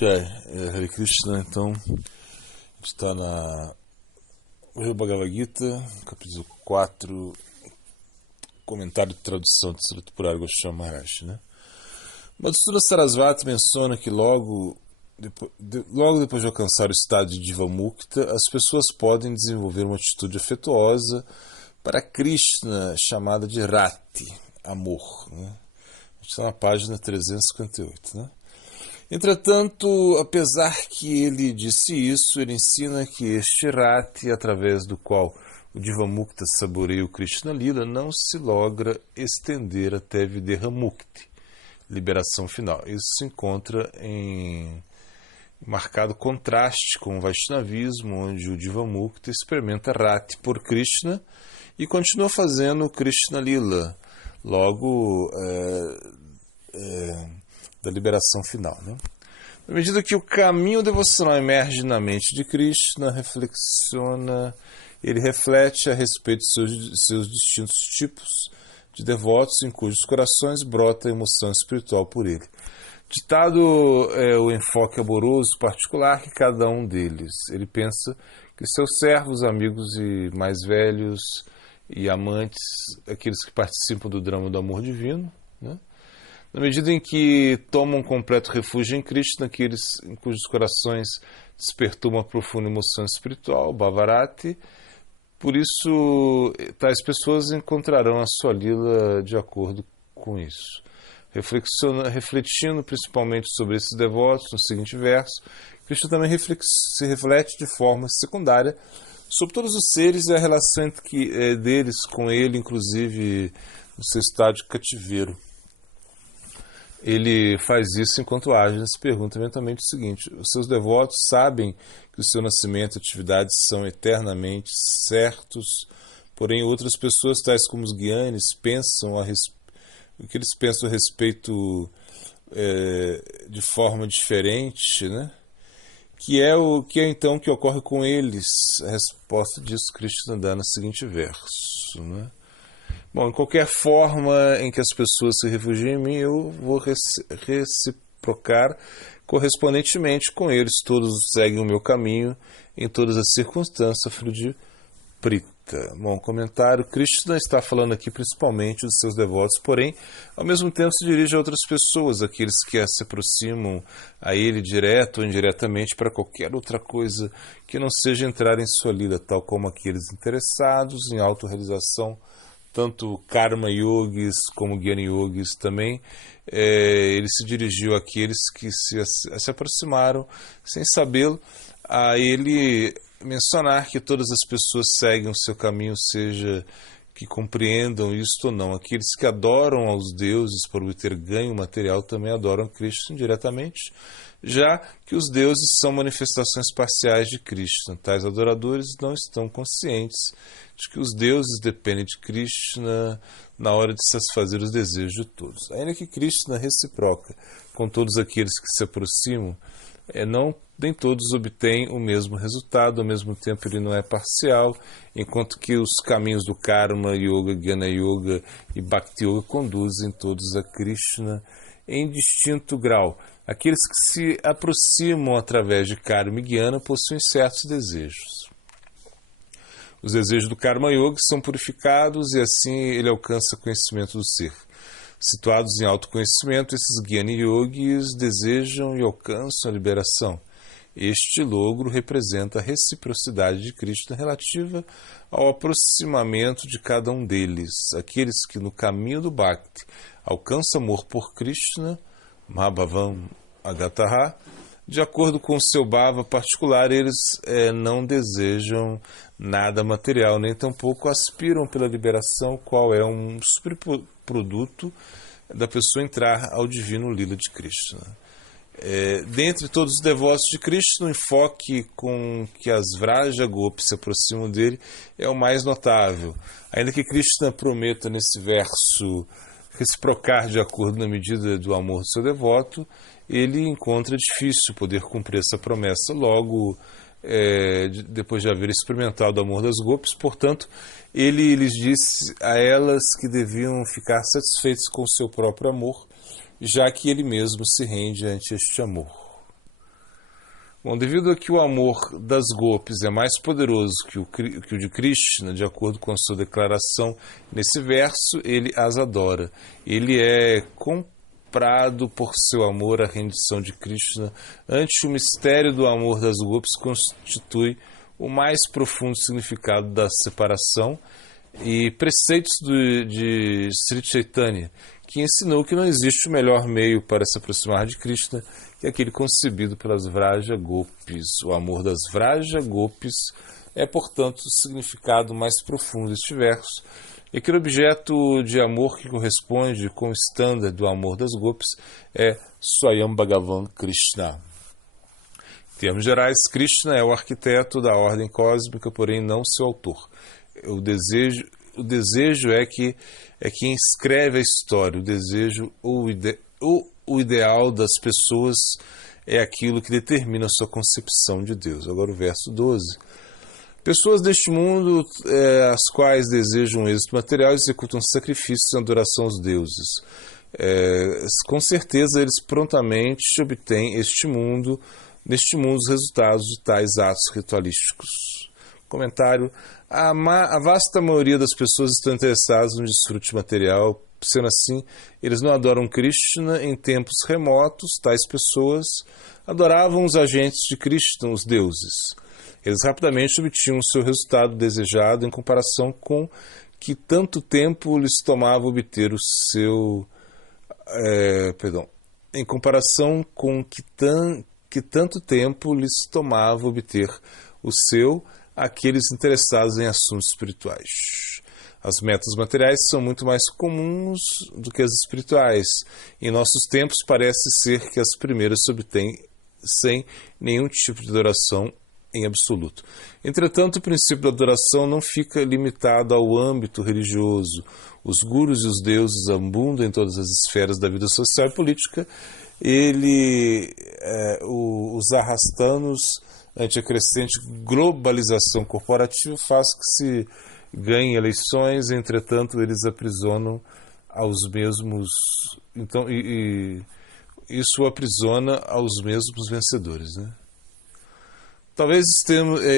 Jai, Hare Krishna. Então, a gente está na Bhagavad Gita, capítulo 4, comentário de tradução de Srila Purana Goswami Maharaj, né? Madhusudana Sarasvati menciona que logo depois de alcançar o estado de Divamukta, as pessoas podem desenvolver uma atitude afetuosa para Krishna, chamada de Rati, amor, né? A gente está na página 358, né? Entretanto, apesar que ele disse isso, ele ensina que este Rati, através do qual o Divamukta saboreia o Krishna Lila, não se logra estender até Videhamukti, liberação final. Isso se encontra em marcado contraste com o Vaishnavismo, onde o Divamukta experimenta Rati por Krishna e continua fazendo o Krishna Lila, logo da liberação final, né? Na medida que o caminho devocional emerge na mente de Krishna, ele reflete a respeito de seus distintos tipos de devotos em cujos corações brota a emoção espiritual por ele. Ditado o enfoque amoroso particular que cada um deles. Ele pensa que seus servos, amigos e mais velhos e amantes, aqueles que participam do drama do amor divino, né? Na medida em que tomam completo refúgio em Krishna, aqueles em cujos corações despertou uma profunda emoção espiritual, Bhavarati, por isso tais pessoas encontrarão a sua lila de acordo com isso. Refletindo principalmente sobre esses devotos, no seguinte verso, Krishna também se reflete de forma secundária sobre todos os seres e a relação deles com ele, inclusive no seu estado de cativeiro. Ele faz isso enquanto age. Se pergunta eventualmente o seguinte: os seus devotos sabem que o seu nascimento e atividades são eternamente certos, porém outras pessoas, tais como os Gyanis, pensam o que eles pensam a respeito de forma diferente, né? Que é então que ocorre com eles. A resposta disso Krishna dá no seguinte verso, né? Bom, em qualquer forma em que as pessoas se refugiem em mim, eu vou reciprocar correspondentemente com eles. Todos seguem o meu caminho em todas as circunstâncias, filho de Prita. Bom, comentário. Krishna está falando aqui principalmente dos seus devotos, porém, ao mesmo tempo se dirige a outras pessoas, aqueles que se aproximam a ele direto ou indiretamente para qualquer outra coisa que não seja entrar em sua lila, tal como aqueles interessados em autorrealização, tanto Karma Yogis como Jnana Yogis também. Ele se dirigiu àqueles que se aproximaram sem sabê-lo, a ele mencionar que todas as pessoas seguem o seu caminho, seja que compreendam isto ou não. Aqueles que adoram aos deuses por obter ganho material também adoram Krishna indiretamente, já que os deuses são manifestações parciais de Krishna. Tais adoradores não estão conscientes de que os deuses dependem de Krishna na hora de satisfazer os desejos de todos. Ainda que Krishna reciproca com todos aqueles que se aproximam, nem todos obtêm o mesmo resultado. Ao mesmo tempo, ele não é parcial, enquanto que os caminhos do Karma Yoga, Jnana Yoga e Bhakti Yoga conduzem todos a Krishna em distinto grau. Aqueles que se aproximam através de Karma e Jnana possuem certos desejos. Os desejos do Karma Yoga são purificados e assim ele alcança conhecimento do ser. Situados em autoconhecimento, esses Jnana Yogis desejam e alcançam a liberação. Este logro representa a reciprocidade de Krishna relativa ao aproximamento de cada um deles. Aqueles que no caminho do Bhakti alcançam amor por Krishna, Mahabhavam Agataha, de acordo com o seu bhava particular, eles não desejam nada material, nem tampouco aspiram pela liberação, qual é um subproduto da pessoa entrar ao divino lila de Krishna. Dentre todos os devotos de Krishna, o enfoque com que as Vraja Gopis se aproximam dele é o mais notável. Ainda que Krishna prometa nesse verso reciprocar de acordo na medida do amor do seu devoto, ele encontra difícil poder cumprir essa promessa logo depois de haver experimentado o amor das Gopis. Portanto, ele lhes disse a elas que deviam ficar satisfeitos com o seu próprio amor, já que ele mesmo se rende ante este amor. Bom, devido a que o amor das gopis é mais poderoso que o de Krishna, de acordo com a sua declaração nesse verso, ele as adora. Ele é comprado por seu amor à rendição de Krishna. Ante o mistério do amor das gopis constitui o mais profundo significado da separação e preceitos de Sri Chaitanya, que ensinou que não existe o melhor meio para se aproximar de Krishna que é aquele concebido pelas Vraja Gopis. O amor das Vraja Gopis é, portanto, o significado mais profundo deste verso. E aquele objeto de amor que corresponde com o estándar do amor das Gopis é Swayam Bhagavan Krishna. Em termos gerais, Krishna é o arquiteto da ordem cósmica, porém não seu autor. O desejo é quem escreve a história. O desejo o ideal das pessoas é aquilo que determina a sua concepção de Deus. Agora o verso 12. Pessoas deste mundo, as quais desejam êxito material, executam sacrifícios em adoração aos deuses. Com certeza eles prontamente obtêm neste mundo os resultados de tais atos ritualísticos. Comentário. A vasta maioria das pessoas estão interessadas no desfrute material. Sendo assim, eles não adoram Krishna em tempos remotos. Tais pessoas adoravam os agentes de Krishna, os deuses. Eles rapidamente obtinham o seu resultado desejado em comparação com que tanto tempo lhes tomava obter o seu... Em comparação com que tanto tempo lhes tomava obter o seu aqueles interessados em assuntos espirituais. As metas materiais são muito mais comuns do que as espirituais. Em nossos tempos parece ser que as primeiras se obtêm sem nenhum tipo de adoração em absoluto. Entretanto, o princípio da adoração não fica limitado ao âmbito religioso. Os gurus e os deuses abundam em todas as esferas da vida social e política. Os arrastanos ante a crescente globalização corporativa faz que se ganhem eleições, entretanto eles aprisionam aos mesmos, isso aprisiona aos mesmos vencedores, né? Talvez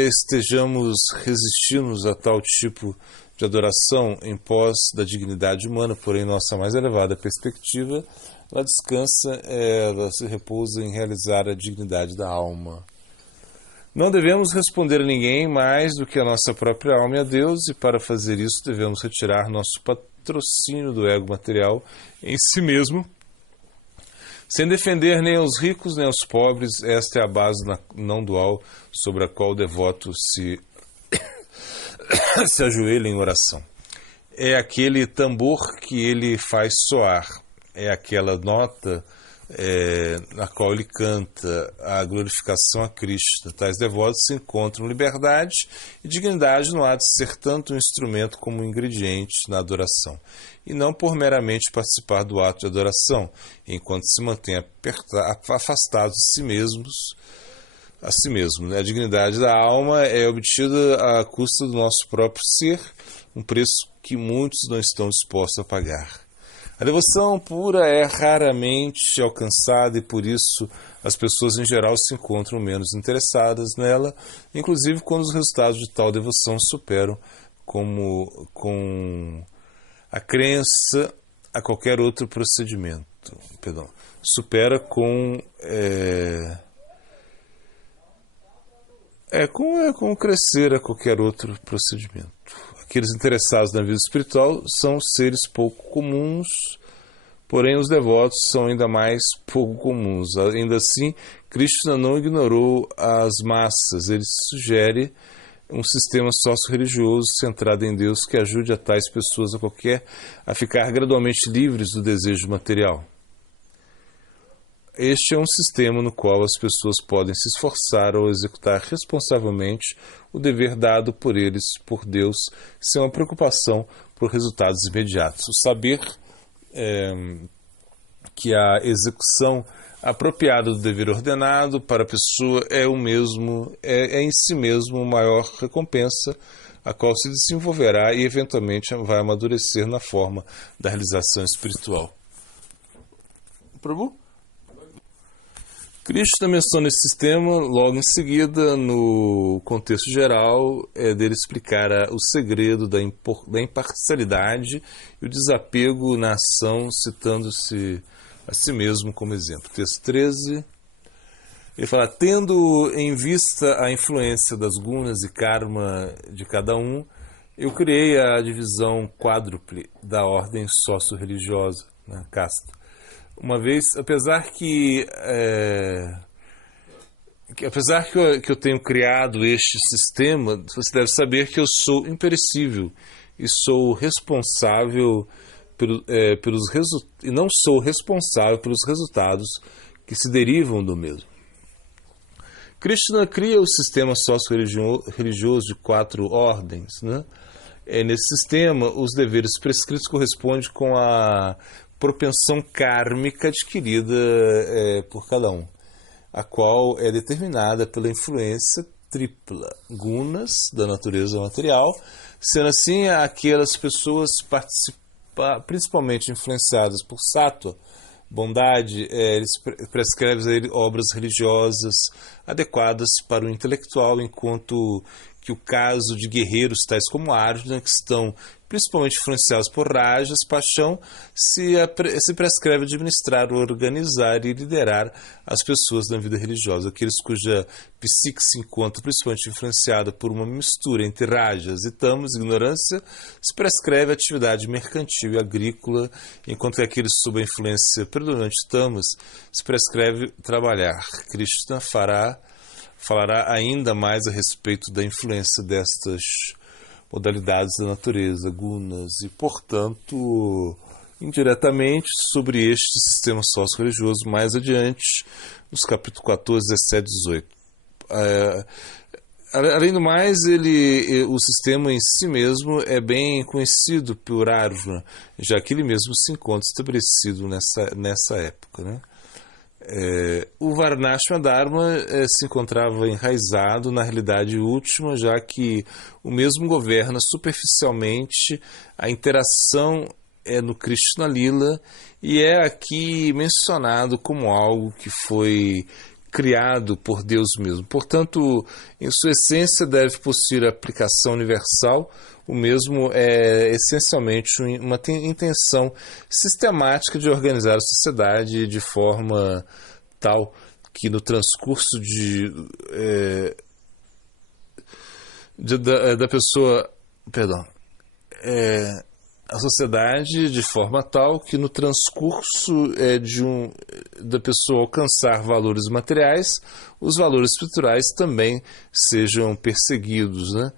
estejamos resistindo a tal tipo de adoração em pós da dignidade humana, porém nossa mais elevada perspectiva, ela se repousa em realizar a dignidade da alma. Não devemos responder a ninguém mais do que a nossa própria alma e a Deus, e para fazer isso devemos retirar nosso patrocínio do ego material em si mesmo, sem defender nem aos ricos nem aos pobres. Esta é a base não dual sobre a qual o devoto se ajoelha em oração. É aquele tambor que ele faz soar, é aquela nota na qual ele canta a glorificação a Krishna. Tais devotos encontram liberdade e dignidade no ato de ser tanto um instrumento como um ingrediente na adoração, e não por meramente participar do ato de adoração, enquanto se mantém afastados de si mesmos. A si mesmo. A dignidade da alma é obtida à custa do nosso próprio ser, um preço que muitos não estão dispostos a pagar. A devoção pura é raramente alcançada e, por isso, as pessoas em geral se encontram menos interessadas nela, inclusive quando os resultados de tal devoção superam com a crença a qualquer outro procedimento. Supera com crescer a qualquer outro procedimento. Aqueles interessados na vida espiritual são seres pouco comuns, porém os devotos são ainda mais pouco comuns. Ainda assim, Krishna não ignorou as massas. Ele sugere um sistema sócio-religioso centrado em Deus que ajude a tais pessoas a ficar gradualmente livres do desejo material. Este é um sistema no qual as pessoas podem se esforçar ao executar responsavelmente o dever dado por eles, por Deus, sem uma preocupação por resultados imediatos. O saber que a execução apropriada do dever ordenado para a pessoa é em si mesmo uma maior recompensa, a qual se desenvolverá e eventualmente vai amadurecer na forma da realização espiritual. Prabhu? Krishna menciona esse sistema logo em seguida, no contexto geral, dele explicar o segredo da imparcialidade e o desapego na ação, citando-se a si mesmo como exemplo. Texto 13, ele fala: tendo em vista a influência das gunas e karma de cada um, eu criei a divisão quádruple da ordem sócio-religiosa, né, casta. Uma vez, apesar que eu tenho criado este sistema, você deve saber que eu sou imperecível e sou responsável e não sou responsável pelos resultados que se derivam do mesmo. Krishna cria o sistema sócio-religioso de 4 ordens, né? Nesse sistema, os deveres prescritos correspondem com a propensão kármica adquirida por cada um, a qual é determinada pela influência tripla, gunas da natureza material, sendo assim aquelas pessoas principalmente influenciadas por sattva, bondade, eles prescrevem a ele obras religiosas adequadas para o intelectual, enquanto que o caso de guerreiros tais como Arjuna, que estão principalmente influenciados por rajas, paixão, se prescreve administrar, organizar e liderar as pessoas na vida religiosa. Aqueles cuja psique se encontra principalmente influenciada por uma mistura entre rajas e tamas, ignorância, se prescreve a atividade mercantil e agrícola, enquanto que aqueles sob a influência predominante de tamas se prescreve trabalhar. Krishna falará ainda mais a respeito da influência destas modalidades da natureza, gunas, e, portanto, indiretamente sobre este sistema sócio-religioso mais adiante, nos capítulos 14, 17 e 18. Além do mais, o sistema em si mesmo é bem conhecido por Arjuna, já que ele mesmo se encontra estabelecido nessa época, né? O Varnashma Dharma se encontrava enraizado na realidade última, já que o mesmo governa superficialmente a interação no Krishna Lila, e é aqui mencionado como algo que foi criado por Deus mesmo. Portanto, em sua essência deve possuir aplicação universal. O mesmo é essencialmente uma intenção sistemática de organizar a sociedade de forma tal que no transcurso da pessoa, a sociedade de forma tal que no transcurso da pessoa alcançar valores materiais, os valores espirituais também sejam perseguidos, né?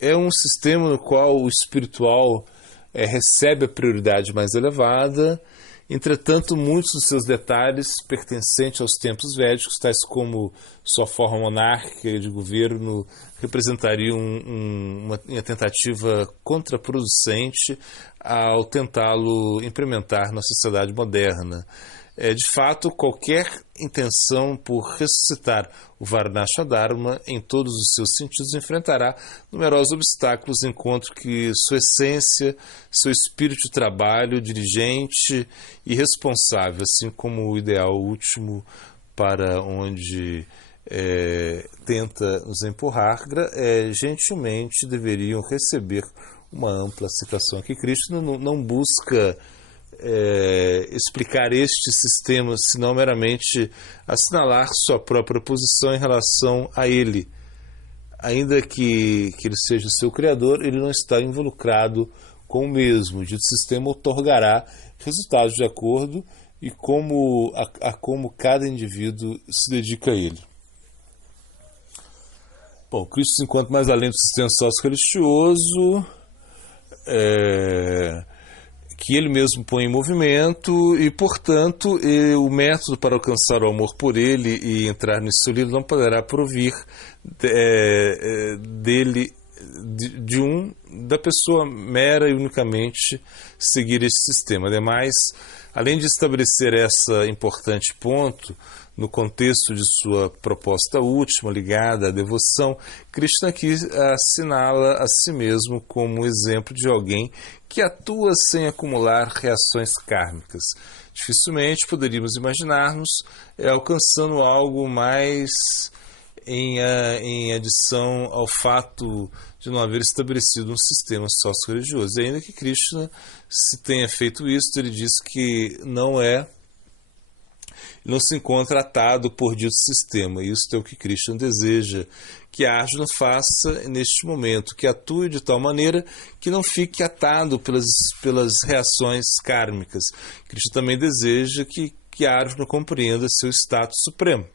É um sistema no qual o espiritual recebe a prioridade mais elevada. Entretanto, muitos dos seus detalhes pertencentes aos tempos védicos, tais como sua forma monárquica de governo, representariam uma tentativa contraproducente ao tentá-lo implementar na sociedade moderna. De fato, qualquer intenção por ressuscitar o Varnashma Dharma em todos os seus sentidos enfrentará numerosos obstáculos, enquanto que sua essência, seu espírito de trabalho, diligente e responsável, assim como o ideal último para onde tenta nos empurrar, gentilmente deveriam receber uma ampla aceitação. Aqui Krishna não busca explicar este sistema, senão meramente assinalar sua própria posição em relação a ele. Ainda que ele seja seu criador, ele não está involucrado com o mesmo. O dito sistema otorgará resultados de acordo e como cada indivíduo se dedica a ele. Bom, Cristo se encontra mais além do sistema sócio-religioso, que ele mesmo põe em movimento, e, portanto, o método para alcançar o amor por ele e entrar nesse seu livro não poderá provir da pessoa mera e unicamente seguir esse sistema. Ademais, além de estabelecer esse importante ponto, No contexto de sua proposta última, ligada à devoção, Krishna aqui assinala a si mesmo como exemplo de alguém que atua sem acumular reações kármicas. Dificilmente poderíamos imaginar-nos alcançando algo mais em adição ao fato de não haver estabelecido um sistema sócio-religioso. E ainda que Krishna se tenha feito isso, ele diz que não se encontra atado por dito sistema. Isso é o que Krishna deseja que Arjuna faça neste momento, que atue de tal maneira que não fique atado pelas reações kármicas. Krishna também deseja que Arjuna compreenda seu status supremo.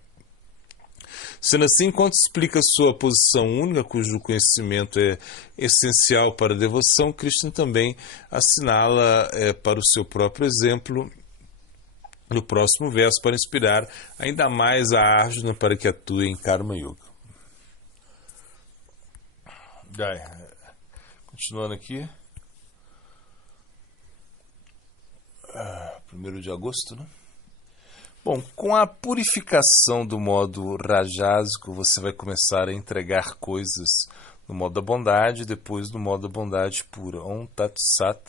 Sendo assim, enquanto explica sua posição única, cujo conhecimento é essencial para a devoção, Krishna também assinala para o seu próprio exemplo no próximo verso para inspirar ainda mais a Arjuna para que atue em Karma Yoga. Continuando aqui. 1º de agosto, né? Bom, com a purificação do modo rajásico, você vai começar a entregar coisas no modo da bondade, depois no modo da bondade pura. Om Tat Sat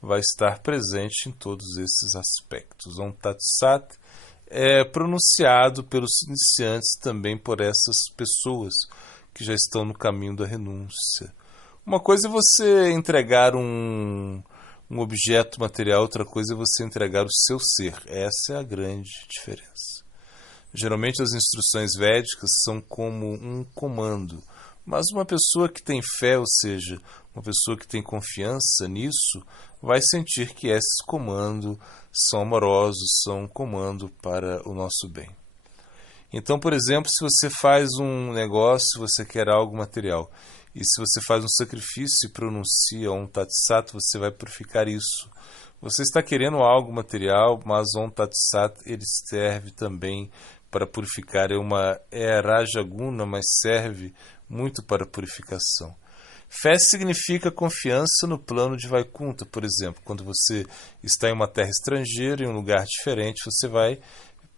vai estar presente em todos esses aspectos. Om Tat Sat é pronunciado pelos iniciantes também por essas pessoas que já estão no caminho da renúncia. Uma coisa é você entregar um objeto material, outra coisa é você entregar o seu ser. Essa é a grande diferença. Geralmente as instruções védicas são como um comando, mas uma pessoa que tem fé, ou seja, uma pessoa que tem confiança nisso, vai sentir que esses comandos são amorosos, são um comando para o nosso bem. Então, por exemplo, se você faz um negócio, você quer algo material, e se você faz um sacrifício e pronuncia Om Tat Sat, você vai purificar isso. Você está querendo algo material, mas Om Tat Sat ele serve também para purificar. É Rajaguna, mas serve muito para purificação. Fé significa confiança no plano de Vaikunta, por exemplo. Quando você está em uma terra estrangeira, em um lugar diferente, você vai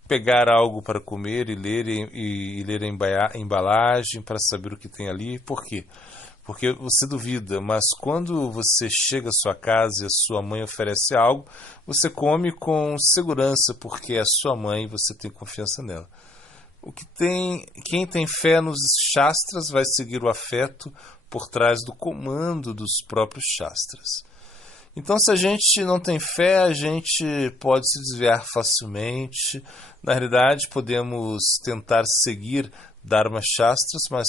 pegar algo para comer e ler a embalagem para saber o que tem ali. Por quê? Porque você duvida, mas quando você chega à sua casa e a sua mãe oferece algo, você come com segurança, porque é a sua mãe e você tem confiança nela. Quem tem fé nos Shastras vai seguir o afeto por trás do comando dos próprios Shastras. Então, se a gente não tem fé, a gente pode se desviar facilmente. Na realidade, podemos tentar seguir Dharma Shastras, mas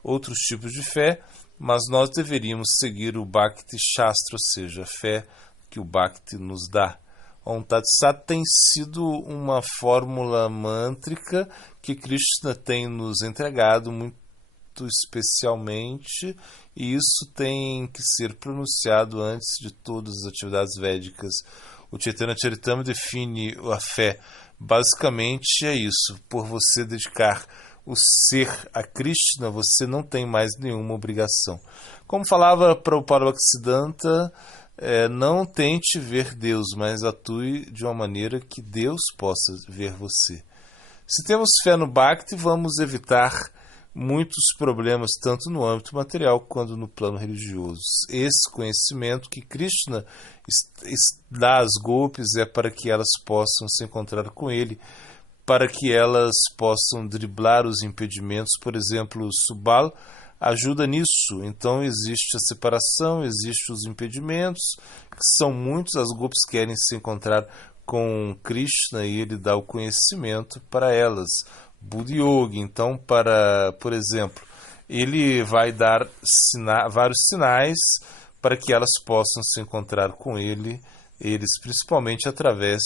outros tipos de fé, mas nós deveríamos seguir o Bhakti Shastra, ou seja, a fé que o Bhakti nos dá. Om Tat Sat tem sido uma fórmula mântrica que Krishna tem nos entregado muito especialmente, e isso tem que ser pronunciado antes de todas as atividades védicas. O Chaitanya Charitamrita define a fé. Basicamente é isso. Por você dedicar o ser a Krishna, você não tem mais nenhuma obrigação. Como falava Prabhupada Bhaktisiddhanta, não tente ver Deus, mas atue de uma maneira que Deus possa ver você. Se temos fé no Bhakti, vamos evitar muitos problemas, tanto no âmbito material quanto no plano religioso. Esse conhecimento que Krishna dá às golpes é para que elas possam se encontrar com ele, para que elas possam driblar os impedimentos. Por exemplo, o Subal ajuda nisso. Então existe a separação, existem os impedimentos, que são muitos. As golpes querem se encontrar com Krishna e ele dá o conhecimento para elas. Buddha Yoga, então, por exemplo, ele vai dar vários sinais para que elas possam se encontrar com ele, eles principalmente através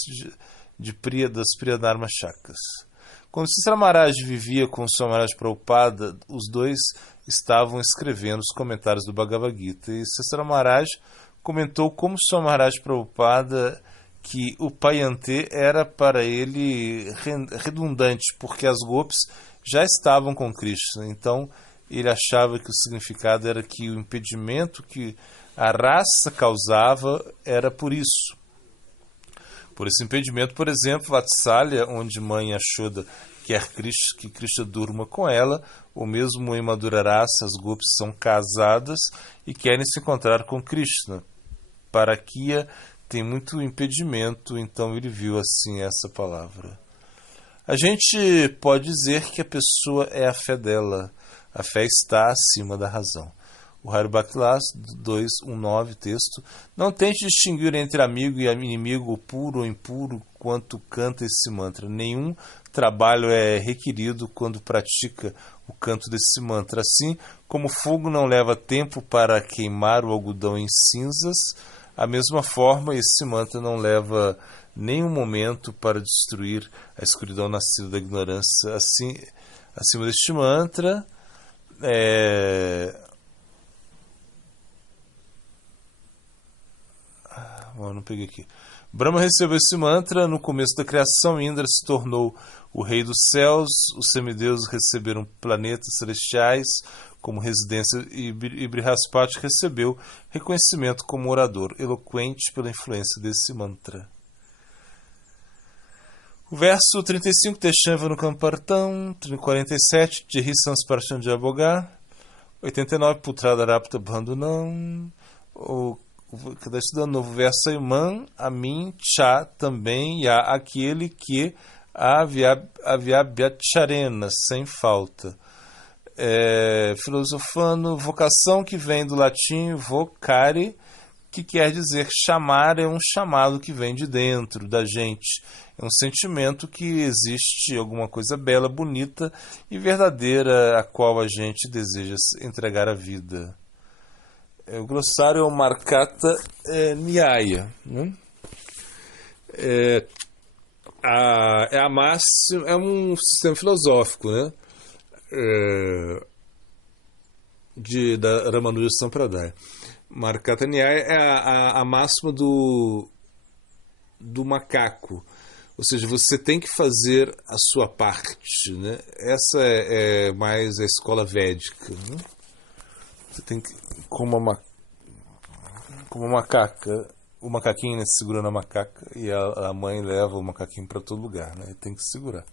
das Priyadarma Chakas. Quando Sisra Maharaj vivia com Swami Maharaj Prabhupada, os dois estavam escrevendo os comentários do Bhagavad Gita, e Sisra Maharaj comentou como Swami Maharaj Prabhupada que o Payante era para ele redundante, porque as golpes já estavam com Krishna. Então ele achava que o significado era que o impedimento que a raça causava era por isso. Por esse impedimento, por exemplo, Vatsalya, onde mãe Yashoda quer que Krishna durma com ela, ou mesmo em Madhurarasa as gopis são casadas e querem se encontrar com Krishna. Parakia tem muito impedimento, então ele viu assim essa palavra. A gente pode dizer que a pessoa é a fé dela. A fé está acima da razão. O Hari Bhaktilas 2.1.9, texto. Não tente distinguir entre amigo e inimigo, puro ou impuro, quanto canta esse mantra. Nenhum trabalho é requerido quando pratica o canto desse mantra. Assim como o fogo não leva tempo para queimar o algodão em cinzas, a mesma forma esse mantra não leva nenhum momento para destruir a escuridão nascida da ignorância. Assim, acima deste mantra, não peguei aqui. Brahma recebeu esse mantra no começo da criação. Indra se tornou o rei dos céus. Os semideuses receberam planetas celestiais como residência e Brihaspati recebeu reconhecimento como orador, eloquente pela influência desse mantra. O verso 35, Teshanva no Kampartam, 47, Jerri Sansparshan de Abogá, 89, Putradarapta Bandunam, o cada estudando novo verso Ayman, a mim, Cha também, e a aquele que aviabhyacharena, sem falta. Filosofando, vocação que vem do latim vocare, que quer dizer chamar, é um chamado que vem de dentro da gente. É um sentimento que existe alguma coisa bela, bonita e verdadeira a qual a gente deseja entregar a vida. O glossário é o Markata Nyaya. Né? A máxima é um sistema filosófico, né? Da Ramanuja Sampradaya. Markata Nyaya é a máxima do macaco. Ou seja, você tem que fazer a sua parte. Né? Essa é mais a escola védica. Né? Você tem que, como uma macaca, o macaquinho, né, segurando a macaca e a mãe leva o macaquinho para todo lugar, né? Tem que segurar.